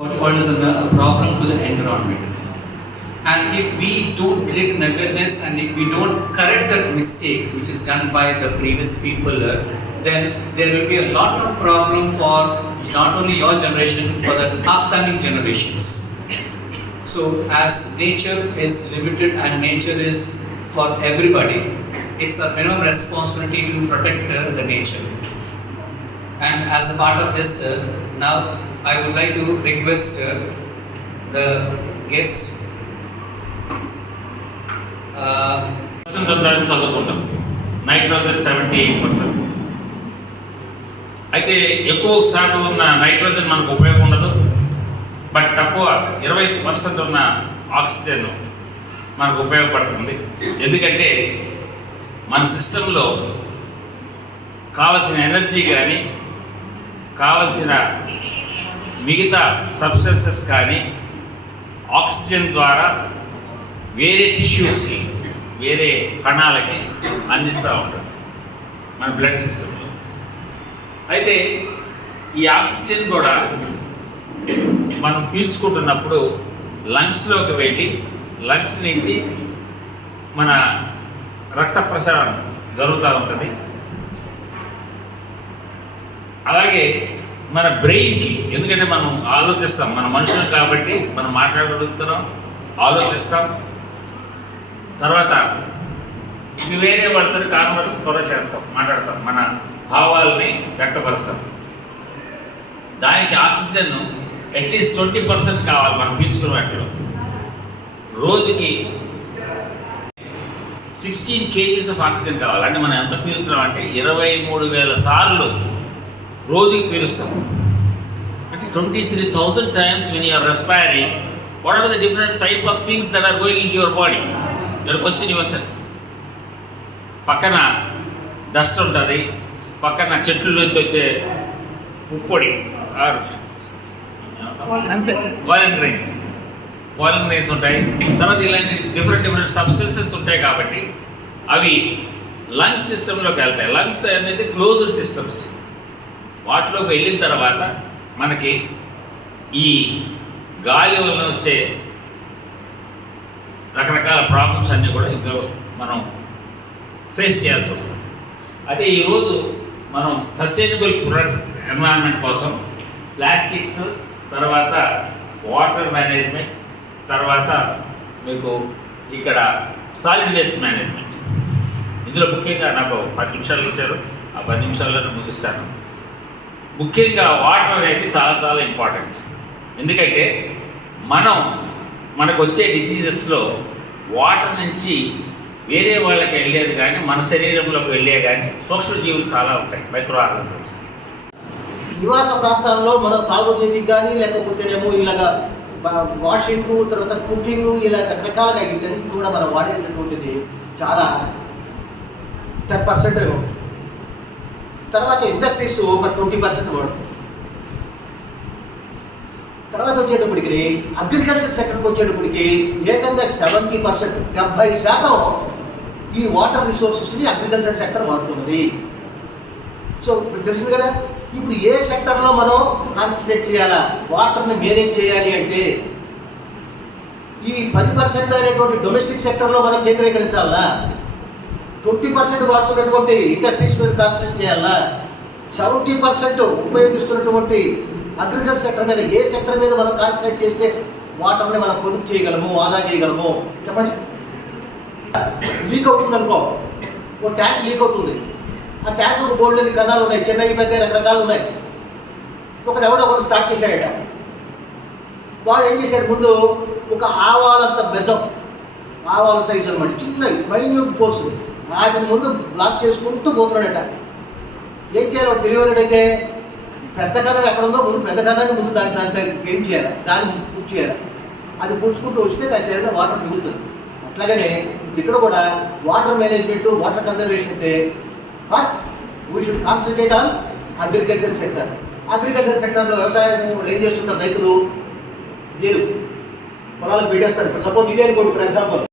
what, is a, a problem to the environment. And if we don't create an awareness and if we don't correct that mistake which is done by the previous people, uh, then there will be a lot of problem for not only your generation, for the upcoming generations. So as nature is limited and nature is for everybody, it's a minimum responsibility to protect uh, the nature. And as a part of this, uh, now I would like to request uh, the guest. Uh, percent ఉందని చదువుకుంటాం. Nitrogen seventy eight percent అయితే ఎక్కువ శాతం ఉన్న nitrogen మనకు ఉపయోగం ఉండదు. But తక్కువ ఇరవై పర్సెంట్ ఉన్న ఆక్సిజన్ మనకు ఉపయోగపడుతుంది. ఎందుకంటే మన సిస్టంలో కావలసిన ఎనర్జీ కానీ కావలసిన మిగతా సబ్స్టెన్సెస్ కానీ ఆక్సిజన్ ద్వారా వేరే టిష్యూస్కి వేరే కణాలకి అందిస్తూ ఉంటాం మన బ్లడ్ సిస్టంలో అయితే ఈ ఆక్సిజన్ కూడా మనం పీల్చుకుంటున్నప్పుడు లంగ్స్లోకి వెళ్ళి లంగ్స్ నుంచి మన రక్త ప్రసారం జరుగుతూ ఉంటుంది. అలాగే మన బ్రెయిన్కి ఎందుకంటే మనం ఆలోచిస్తాం. మన మనుషులు కాబట్టి మనం మాట్లాడగలుగుతున్నాం ఆలోచిస్తాం. తర్వాత ఇవి వేరే వాళ్ళతో కాన్వర్స్ కూడా చేస్తాం మాట్లాడతాం. మన భావాలని వ్యక్తపరుస్తాం. దానికి ఆక్సిజన్ అట్లీస్ట్ ట్వంటీ పర్సెంట్ కావాలి మనం పీల్చుకునే వాటిలో. రోజుకి సిక్స్టీన్ కేజీస్ ఆఫ్ ఆక్సిజన్ కావాలి. అంటే మనం ఎంత పీల్చున్నాం అంటే ఇరవై మూడు వేల సార్లు రోజుకి పీలుస్తాం. అంటే twenty three thousand times when you are respiring what are the different type of things that are going in your body your question yourself పక్కన డస్ట్ ఉంటుంది పక్కన చెట్ల నుంచి వచ్చే పుప్పొడి are. Pollen grains pollen grains ఉంటాయి. తర్వాత ఇలాంటి డిఫరెంట్ డిఫరెంట్ సబ్స్టెన్సెస్ ఉంటాయి కాబట్టి అవి లంగ్స్ సిస్టంలోకి వెళ్తాయి. లంగ్స్ అనేది క్లోజ్డ్ సిస్టమ్స్ వాటిలోకి వెళ్ళిన తర్వాత మనకి ఈ గాలి వలన వచ్చే రకరకాల ప్రాబ్లమ్స్ అన్నీ కూడా ఇందులో మనం ఫేస్ చేయాల్సి వస్తుంది. అంటే ఈరోజు మనం సస్టైనబుల్ ప్రొడక్ట్ ఎన్వైరన్మెంట్ కోసం ప్లాస్టిక్స్ తర్వాత వాటర్ మేనేజ్మెంట్ తర్వాత మీకు ఇక్కడ సాలిడ్ వేస్ట్ మేనేజ్మెంట్ ఇందులో ముఖ్యంగా నాకు పది నిమిషాలు ఇచ్చారు. ఆ పది నిమిషాల్లో ముగిస్తాను. ముఖ్యంగా వాటర్ అనేది చాలా చాలా ఇంపార్టెంట్. ఎందుకంటే మనం మనకు వచ్చే డిసీజెస్లో వాటర్ నుంచి వేరే వాళ్ళకి వెళ్ళేది కానీ మన శరీరంలోకి వెళ్ళే కానీ సూక్ష్మజీవులు చాలా ఉంటాయి మైక్రో ఆర్గనిజమ్స్ నివాస ప్రాంతాల్లో మన తాగునీటికి కానీ లేకపోతేనేమో ఇలాగ వాషింగ్ తర్వాత కుకింగ్ ఇలా రకరకాలుగా ఇవన్నీ కూడా మనం వాడేటటువంటిది చాలా టెన్ పర్సెంట్ తర్వాత ఇండస్ట్రీస్ ఒక ట్వంటీ పర్సెంట్ వాడుతుంది తర్వాత వచ్చేటప్పటికి అగ్రికల్చర్ సెక్టర్కి వచ్చేటప్పటికి ఏకంగా సెవెంటీ పర్సెంట్ డెబ్బై శాతం ఈ వాటర్ రిసోర్సెస్ని అగ్రికల్చర్ సెక్టర్ వాడుతున్నది సో ఇప్పుడు తెలిసింది కదా ఇప్పుడు ఏ సెక్టర్లో మనం కాన్సన్ట్రేట్ చేయాలా? వాటర్ని మేనేజ్ చేయాలి అంటే ఈ పది పర్సెంట్ అనేటువంటి డొమెస్టిక్ సెక్టర్లో మనం కేంద్రీకరించాలా? ట్వంటీ పర్సెంట్ వాడుతున్నటువంటి ఇండస్ట్రీస్ మీద కాన్సన్ట్రేట్ చేయాలా? సెవెంటీ పర్సెంట్ ఉపయోగిస్తున్నటువంటి అగ్రికల్చర్ సెక్టర్ మీద ఏ సెక్టర్ మీద మనం కాన్సన్ట్రేట్ చేస్తే వాటర్ని మనం పొదుపు చేయగలము ఆదా చేయగలము? చెప్పండి. లీక్ అవుతుంది అనుకో ఒక ట్యాంక్ లీక్ అవుతుంది. ఆ ట్యాంక్ గోల్డెన్ కన్నాలు ఉన్నాయి. చిన్నవి పెద్ద రకరకాలు ఉన్నాయి. ఒకటి ఎవడో ఒకటి స్టార్ట్ చేశాడట. వాడు ఏం చేశాడు? ముందు ఒక ఆవాలంత బెజం ఆవాల సైజు అనమాట. చిన్నవి మైన్యూట్ పోర్స్ రాజు ముందు బ్లాక్ చేసుకుంటూ పోతున్నాడట. ఏం చేయాలి వాడు తెలియనట్టయితే పెద్ద కన్నం ఎక్కడ ఉందో ముందు పెద్ద కన్నాన్ని ముందు దాని దానిపై ఏం చేయాలి? దాన్ని పూర్తి చేయాలి. అది పుడుచుకుంటూ వస్తే నా శరీరంలో వాటర్ మిగులుతుంది అట్లాగనే ఇక్కడ కూడా వాటర్ మేనేజ్మెంట్ వాటర్ కన్జర్వేషన్ అంటే first we should concentrate on agriculture sector agriculture సెక్టర్లో వ్యవసాయం ఏం చేస్తుంటారు రైతులు? నీరు పొలాలకు పెట్టేస్తారు ఇప్పుడు సపోజ్ ఇదే అనుకోండి ఫర్ ఎగ్జాంపుల్